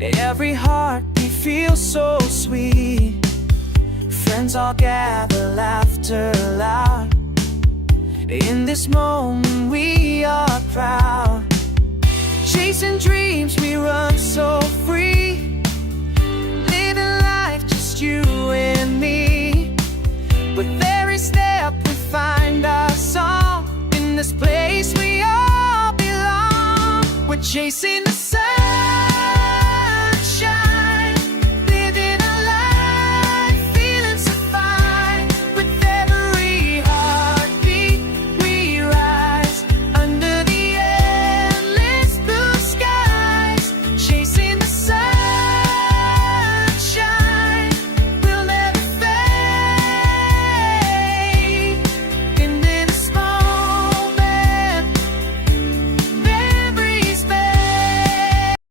Every heartbeat feels so sweet. Friends all gather, laughter loud. In this moment we are proud. Chasing dreams, we run so free. Living life, just you and me. With every step we find our song. In this place we all belong. We're chasing the sun.